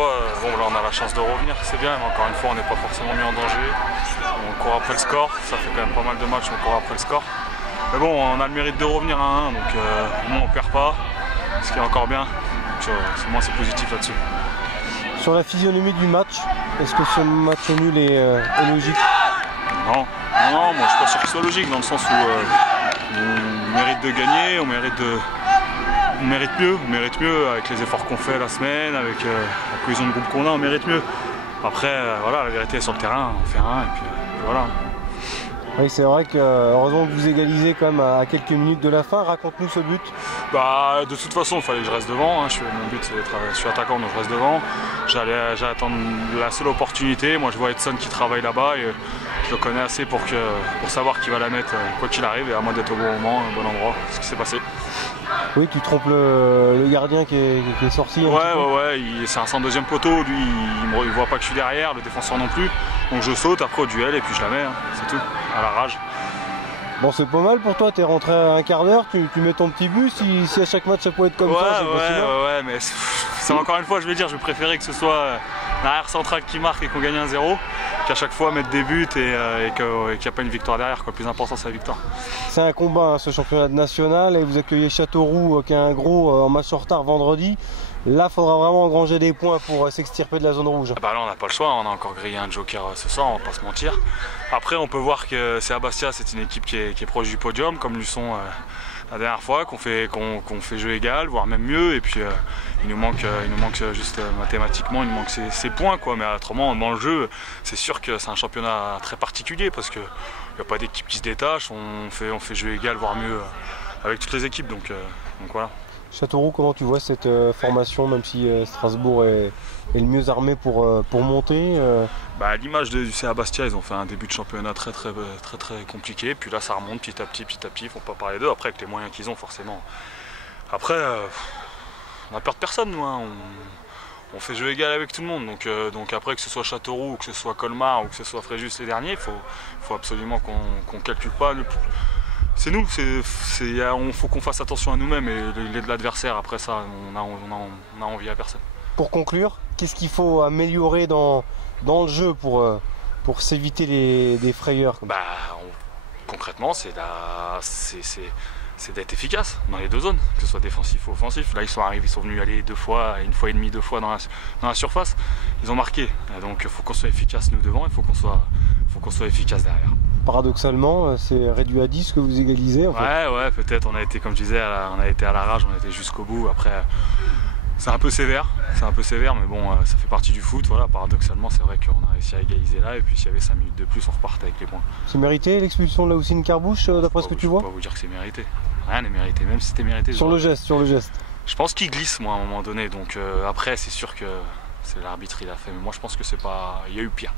fois, bon là on a la chance de revenir, c'est bien, mais encore une fois on n'est pas forcément mis en danger. On court après le score, ça fait quand même pas mal de matchs, on court après le score. Mais bon, on a le mérite de revenir à 1, donc au moins on perd pas, ce qui est encore bien. Donc au moins c'est positif là-dessus. Sur la physionomie du match, est-ce que ce match nul est logique? Non, moi je suis pas sûr qu'il soit logique, dans le sens où on mérite de gagner, on mérite mieux avec les efforts qu'on fait la semaine, avec la cohésion de groupe qu'on a, on mérite mieux. Après, voilà, la vérité est sur le terrain, on fait un, et puis voilà. Oui, c'est vrai que heureusement que vous égalisez quand même à quelques minutes de la fin. Raconte-nous ce but. Bah, de toute façon, il fallait que je reste devant. Hein. Mon but, c'est d'être. Je suis attaquant, donc je reste devant. J'allais attendre la seule opportunité. Moi, je vois Edson qui travaille là-bas et je le connais assez pour savoir qu'il va la mettre quoi qu'il arrive, et à moi d'être au bon moment, au bon endroit. C'est ce qui s'est passé. Oui, tu trompes le gardien qui est sorti. Ouais, c'est un centre deuxième poteau. Lui, il voit pas que je suis derrière, le défenseur non plus. Donc je saute après au duel et puis je la mets. Hein. C'est tout, à la rage. Bon, c'est pas mal pour toi, t'es rentré à un quart d'heure, tu mets ton petit but, si à chaque match ça pouvait être comme ça, c'est possible. Ouais, mais c'est encore une fois, je vais dire, je vais préférer que ce soit l'arrière central qui marque et qu'on gagne 1-0, qu'à chaque fois mettre des buts et qu'il n'y a pas une victoire derrière, quoi. Le plus important, c'est la victoire. C'est un combat, hein, ce championnat national, et vous accueillez Châteauroux qui a un gros en match en retard vendredi. Là, il faudra vraiment engranger des points pour s'extirper de la zone rouge. Bah là, on n'a pas le choix, on a encore grillé un joker ce soir, on va pas se mentir. Après, on peut voir que CA Bastia, c'est une équipe qui est proche du podium, comme lui sont la dernière fois, qu'on fait jeu égal, voire même mieux. Et puis, il nous manque juste mathématiquement, il nous manque ces points, quoi. Mais autrement, dans le jeu, c'est sûr que c'est un championnat très particulier, parce qu'il n'y a pas d'équipe qui se détache, on fait jeu égal, voire mieux avec toutes les équipes. Donc voilà. Châteauroux, comment tu vois cette formation, même si Strasbourg est le mieux armé pour monter Bah, à l'image du CA Bastia, ils ont fait un début de championnat très compliqué. Puis là, ça remonte petit à petit. Ils ne font pas parler d'eux. Après, avec les moyens qu'ils ont, forcément. Après, on n'a peur de personne, nous. Hein. On fait jeu égal avec tout le monde. Donc après, que ce soit Châteauroux, que ce soit Colmar ou que ce soit Fréjus les derniers, il faut absolument qu'on ne calcule pas le plus. C'est nous, il faut qu'on fasse attention à nous-mêmes et l'adversaire, après ça, on a envie à personne. Pour conclure, qu'est-ce qu'il faut améliorer dans le jeu pour s'éviter des frayeurs concrètement, c'est d'être efficace dans les deux zones, que ce soit défensif ou offensif. Là, ils sont venus aller 2 fois, 1 fois et demie, 2 fois dans la surface. Ils ont marqué, donc il faut qu'on soit efficace nous devant, il faut qu'on soit efficace derrière. Paradoxalement, c'est réduit à 10 que vous égalisez en fait. Ouais, peut-être, on a été, comme je disais, on a été à la rage, on a été jusqu'au bout. Après, c'est un peu sévère, mais bon, ça fait partie du foot. Voilà, paradoxalement, c'est vrai qu'on a réussi à égaliser là, et puis s'il y avait 5 minutes de plus, on repartait avec les points. C'est mérité l'expulsion de Laoussine Carbouche, d'après ce que tu vois? Je peux pas vous dire que c'est mérité. Rien n'est mérité, même si c'était mérité. Sur le geste. Je pense qu'il glisse, moi, à un moment donné. Donc après, c'est sûr que c'est l'arbitre, il a fait. Mais moi, je pense que c'est pas. Il y a eu pire.